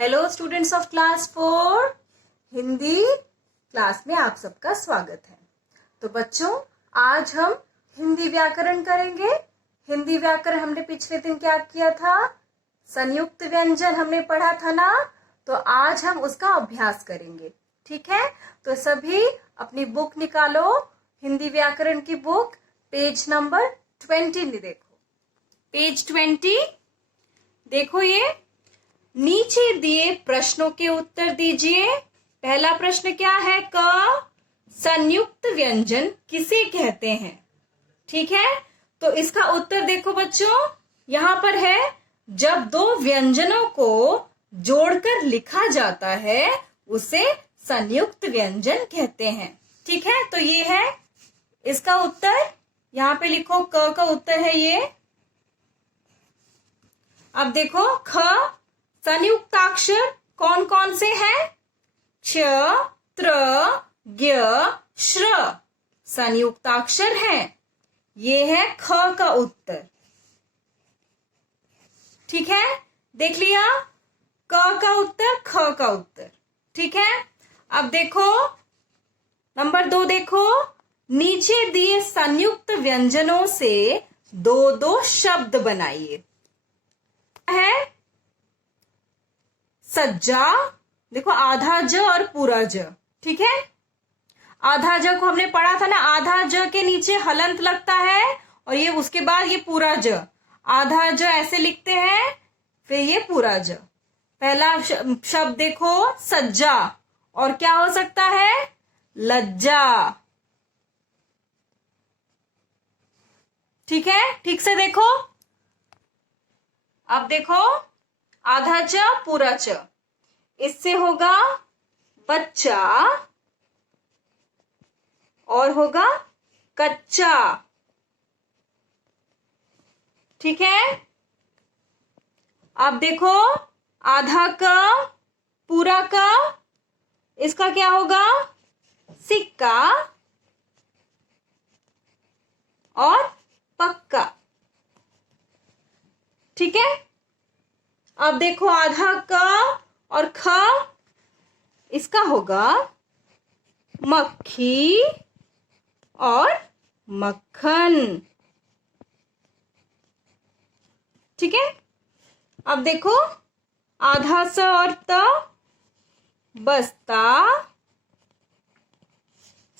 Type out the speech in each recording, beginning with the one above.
Hello students of class 4 Hindi class में आप सबका स्वागत है। तो बच्चों, आज हम हिंदी व्याकरण करेंगे। हिंदी व्याकरण हमने पिछले दिन क्या किया था? संयुक्त व्यंजन हमने पढ़ा था ना। तो आज हम उसका अभ्यास करेंगे, ठीक है? तो सभी अपनी बुक निकालो, हिंदी व्याकरण की बुक, पेज नंबर 20 देखो। पेज 20 देखो। ये नीचे दिए प्रश्नों के उत्तर दीजिए। पहला प्रश्न क्या है? क संयुक्त व्यंजन किसे कहते हैं? ठीक है, तो इसका उत्तर देखो बच्चों, यहां पर है जब दो व्यंजनों को जोड़कर लिखा जाता है उसे संयुक्त व्यंजन कहते हैं। ठीक है, तो ये है इसका उत्तर। यहां पे लिखो क का उत्तर है ये। अब देखो ख संयुक्ताक्षर कौन कौन से हैं? क्ष, त्र, ज्ञ, श्र संयुक्ताक्षर हैं। ये है ख का उत्तर। ठीक है, देख लिया क का उत्तर, ख का उत्तर। ठीक है, अब देखो नंबर 2 देखो। नीचे दिए संयुक्त व्यंजनों से दो दो शब्द बनाइए। है सज्जा, देखो आधा ज और पूरा ज। ठीक है, आधा ज को हमने पढ़ा था ना, आधा ज के नीचे हलंत लगता है और ये उसके बाद ये पूरा ज। आधा ज ऐसे लिखते हैं, फिर ये पूरा ज। पहला शब्द देखो सज्जा, और क्या हो सकता है? लज्जा। ठीक है, ठीक से देखो। अब देखो आधा च पूरा च, इससे होगा बच्चा और होगा कच्चा। ठीक है, अब देखो आधा का पूरा का, इसका क्या होगा? सिक्का और पक्का। ठीक है, अब देखो आधा का और ख, इसका होगा मक्खी और मक्खन। ठीक है, अब देखो आधा स और त, बस्ता,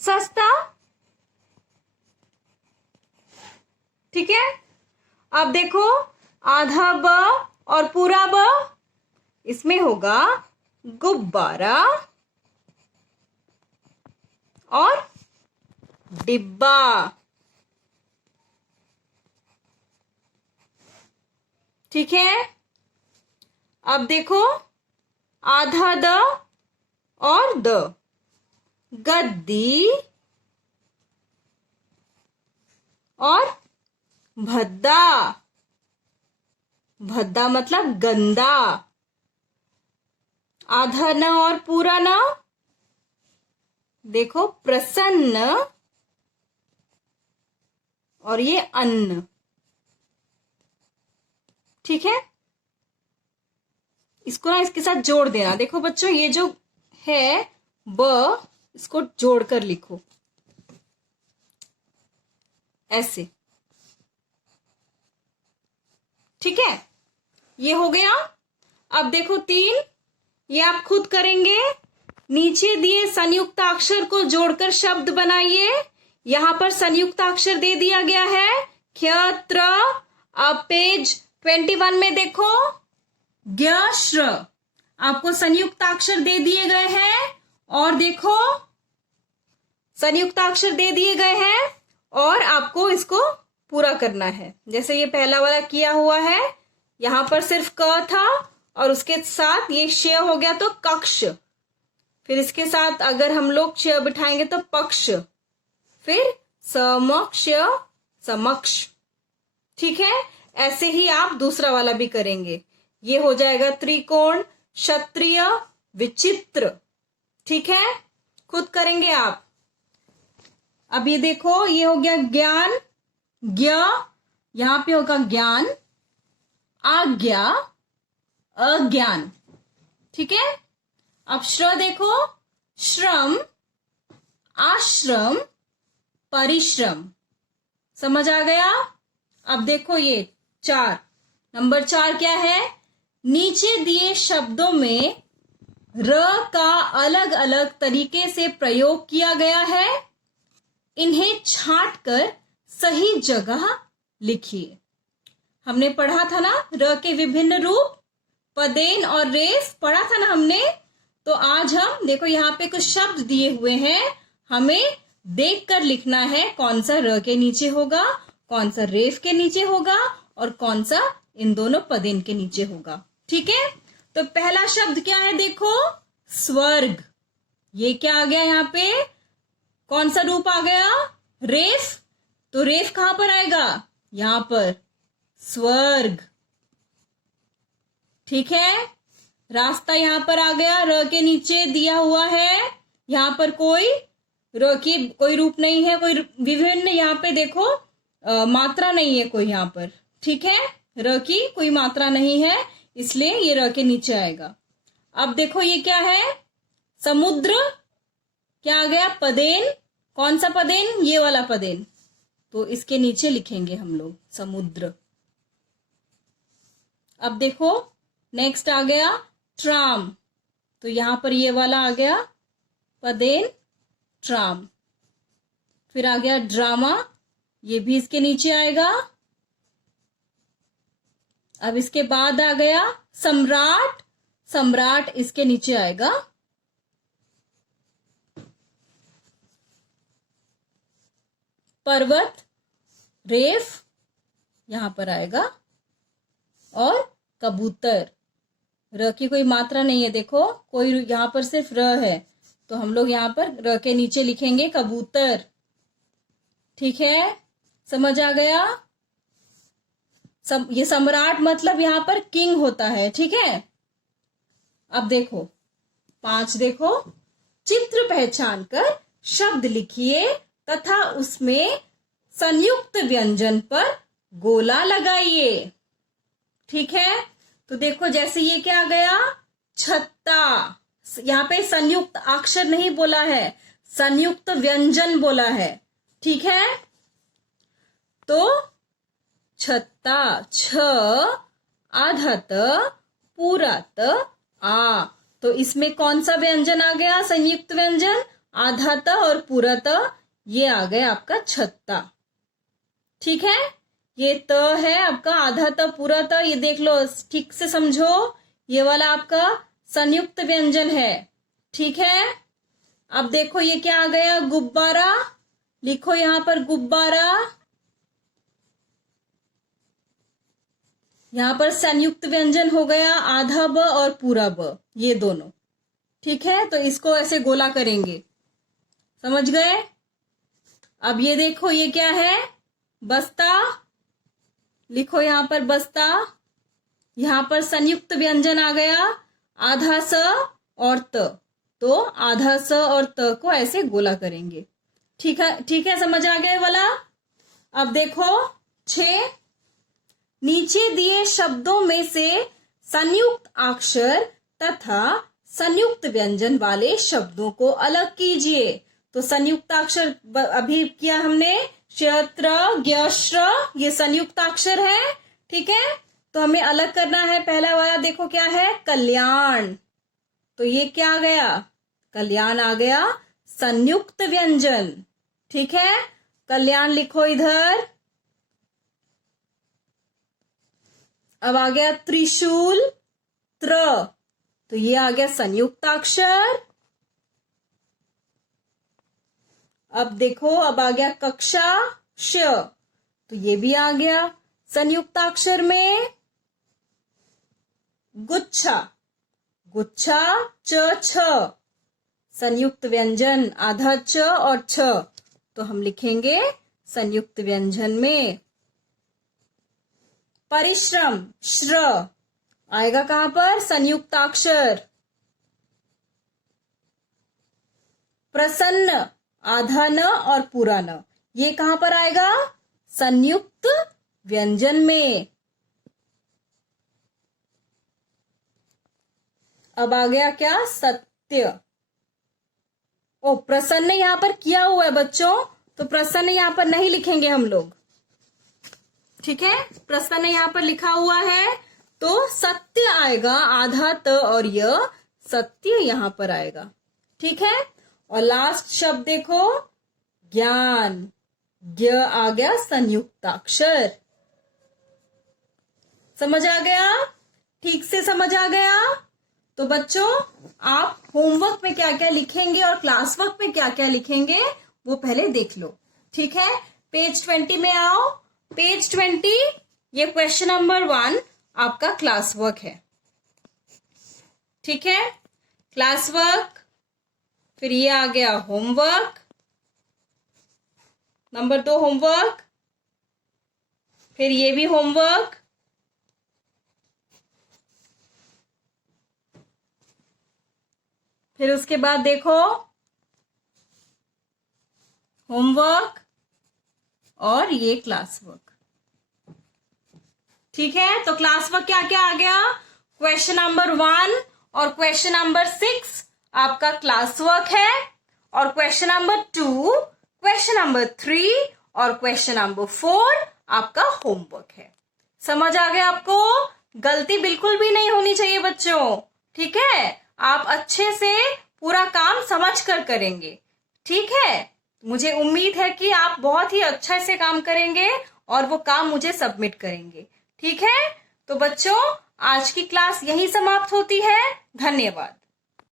सस्ता। ठीक है, अब देखो आधा ब और पूरा ब, इसमें होगा गुब्बारा और डिब्बा। ठीक है, अब देखो आधा द और द, गद्दी और भद्दा। भद्दा मतलब गंदा। आधा न और पूरा न, देखो प्रसन्न और ये अन्न। ठीक है, इसको ना इसके साथ जोड़ देना। देखो बच्चों, ये जो है ब, इसको जोड़कर लिखो ऐसे। ठीक है, ये हो गया। अब देखो 3, ये आप खुद करेंगे। नीचे दिए संयुक्ताक्षर को जोड़कर शब्द बनाइए। यहां पर संयुक्ताक्षर दे दिया गया है क्ष, त्र। अब पेज 21 में देखो ज्ञ, श्र, आपको संयुक्ताक्षर दे दिए गए हैं। और देखो संयुक्ताक्षर दे दिए गए हैं और आपको इसको पूरा करना है। जैसे ये पहला वाला किया हुआ है, यहां पर सिर्फ क था और उसके साथ ये श हो गया तो कक्ष। फिर इसके साथ अगर हम लोग च बिठाएंगे तो पक्ष, फिर समक्ष, समक्ष। ठीक है, ऐसे ही आप दूसरा वाला भी करेंगे। ये हो जाएगा त्रिकोण, क्षत्रिय, विचित्र। ठीक है, खुद करेंगे आप। अब ये देखो, ये हो गया ज्ञान, ज्ञ, यहां पे होगा ज्ञान, आज्ञा, अज्ञान। ठीक है। अब श्र देखो, श्रम, आश्रम, परिश्रम। समझ आ गया। अब देखो ये 4, नंबर 4 क्या है? नीचे दिए शब्दों में र का अलग अलग तरीके से प्रयोग किया गया है, इन्हें छांटकर सही जगह लिखिए। हमने पढ़ा था ना र के विभिन्न रूप, पदेन और रेफ पढ़ा था ना हमने। तो आज हम देखो यहाँ पे कुछ शब्द दिए हुए हैं, हमें देखकर लिखना है कौन सा र के नीचे होगा, कौन सा रेफ के नीचे होगा और कौन सा इन दोनों पदेन के नीचे होगा। ठीक है। तो पहला शब्द क्या है? देखो, स्वर्ग। ये क्या आ गया यहाँ पे? कौन सा रूप आ गया? रेफ। तो रेफ कहां पर आएगा? यहां पर, स्वर्ग। ठीक है। रास्ता यहां पर आ गया, र के नीचे दिया हुआ है। यहां पर कोई र की कोई रूप नहीं है, कोई विभिन्न यहाँ पे देखो मात्रा नहीं है कोई यहाँ पर। ठीक है। र की कोई मात्रा नहीं है, इसलिए ये र के नीचे आएगा। अब देखो ये क्या है? समुद्र। क्या आ गया? पदेन। कौन सा पदेन? ये वाला पदेन। तो इसके नीचे लिखेंगे हम लोग समुद्र। अब देखो नेक्स्ट आ गया ट्राम। तो यहां पर ये वाला आ गया पदेन, ट्राम। फिर आ गया ड्रामा, ये भी इसके नीचे आएगा। अब इसके बाद आ गया सम्राट। सम्राट इसके नीचे आएगा। पर्वत, रेफ यहां पर आएगा। और कबूतर, र की कोई मात्रा नहीं है, देखो कोई यहां पर सिर्फ र है, तो हम लोग यहां पर र के नीचे लिखेंगे कबूतर। ठीक है। समझ आ गया। ये सम्राट मतलब यहां पर किंग होता है। ठीक है। अब देखो 5 देखो, चित्र पहचान कर शब्द लिखिए तथा उसमें संयुक्त व्यंजन पर गोला लगाइए। ठीक है। तो देखो जैसे ये क्या आ गया? छत्ता। यहाँ पे संयुक्त अक्षर नहीं बोला है, संयुक्त व्यंजन बोला है। ठीक है। तो छत्ता, छ, आधत, पूरत, आ। तो इसमें कौन सा व्यंजन आ गया? संयुक्त व्यंजन। आधत और पूरत, ये आ गया आपका छत्ता। ठीक है। ये त है आपका, आधा त पूरा त, ये देख लो ठीक से समझो, ये वाला आपका संयुक्त व्यंजन है। ठीक है। अब देखो ये क्या आ गया? गुब्बारा। लिखो यहां पर गुब्बारा। यहां पर संयुक्त व्यंजन हो गया आधा ब और पूरा ब, ये दोनों। ठीक है। तो इसको ऐसे गोला करेंगे। समझ गए। अब ये देखो ये क्या है? बस्ता। लिखो यहां पर बस्ता। यहां पर संयुक्त व्यंजन आ गया आधा स और त, तो आधा स और त को ऐसे गोला करेंगे। ठीक है। ठीक है, समझ आ गया वाला। अब देखो 6, नीचे दिए शब्दों में से संयुक्त अक्षर तथा संयुक्त व्यंजन वाले शब्दों को अलग कीजिए। तो संयुक्त अक्षर अभी किया हमने, क्षेत्र, ज्ञश्र, ये संयुक्त अक्षर है। ठीक है। तो हमें अलग करना है। पहला वाला देखो क्या है? कल्याण। तो ये क्या आ गया? कल्याण आ गया संयुक्त व्यंजन। ठीक है। कल्याण लिखो इधर। अब आ गया त्रिशूल, त्र। तो ये आ गया संयुक्त अक्षर। अब देखो अब आ गया कक्षा, श। तो ये भी आ गया संयुक्त अक्षर में। गुच्छा, गुच्छा, च, छ, संयुक्त व्यंजन आधा च और छ, तो हम लिखेंगे संयुक्त व्यंजन में। परिश्रम, श्र, आएगा कहां पर? संयुक्त अक्षर। प्रसन्न, आधा न और पूरा न, ये कहां पर आएगा? संयुक्त व्यंजन में। अब आ गया क्या, सत्य। ओ, प्रसन्न यहाँ पर किया हुआ है बच्चों, तो प्रसन्न यहाँ पर नहीं लिखेंगे हम लोग, ठीक है। प्रसन्न यहाँ पर लिखा हुआ है तो सत्य आएगा, आधा त और य, सत्य यहाँ पर आएगा, ठीक है। और लास्ट शब्द देखो, ज्ञान, ज्ञ आ गया संयुक्ताक्षर। समझ आ गया, ठीक से समझ आ गया। तो बच्चों आप होमवर्क में क्या क्या लिखेंगे और क्लास वर्क में क्या क्या लिखेंगे वो पहले देख लो, ठीक है। पेज 20 में आओ। पेज 20, ये क्वेश्चन नंबर 1 आपका क्लास वर्क है, ठीक है। क्लास वर्क, फिर ये आ गया होमवर्क, नंबर 2 होमवर्क, फिर ये भी होमवर्क, फिर उसके बाद देखो होमवर्क और ये क्लास वर्क, ठीक है। तो क्लास वर्क क्या क्या आ गया, क्वेश्चन नंबर 1 और क्वेश्चन नंबर 6 आपका क्लास वर्क है, और क्वेश्चन नंबर 2, क्वेश्चन नंबर 3 और क्वेश्चन नंबर 4 आपका होमवर्क है। समझ आ गया आपको, गलती बिल्कुल भी नहीं होनी चाहिए बच्चों, ठीक है। आप अच्छे से पूरा काम समझ कर करेंगे, ठीक है। मुझे उम्मीद है कि आप बहुत ही अच्छे से काम करेंगे और वो काम मुझे सबमिट करेंगे, ठीक है। तो बच्चों आज की क्लास यहीं समाप्त होती है। धन्यवाद।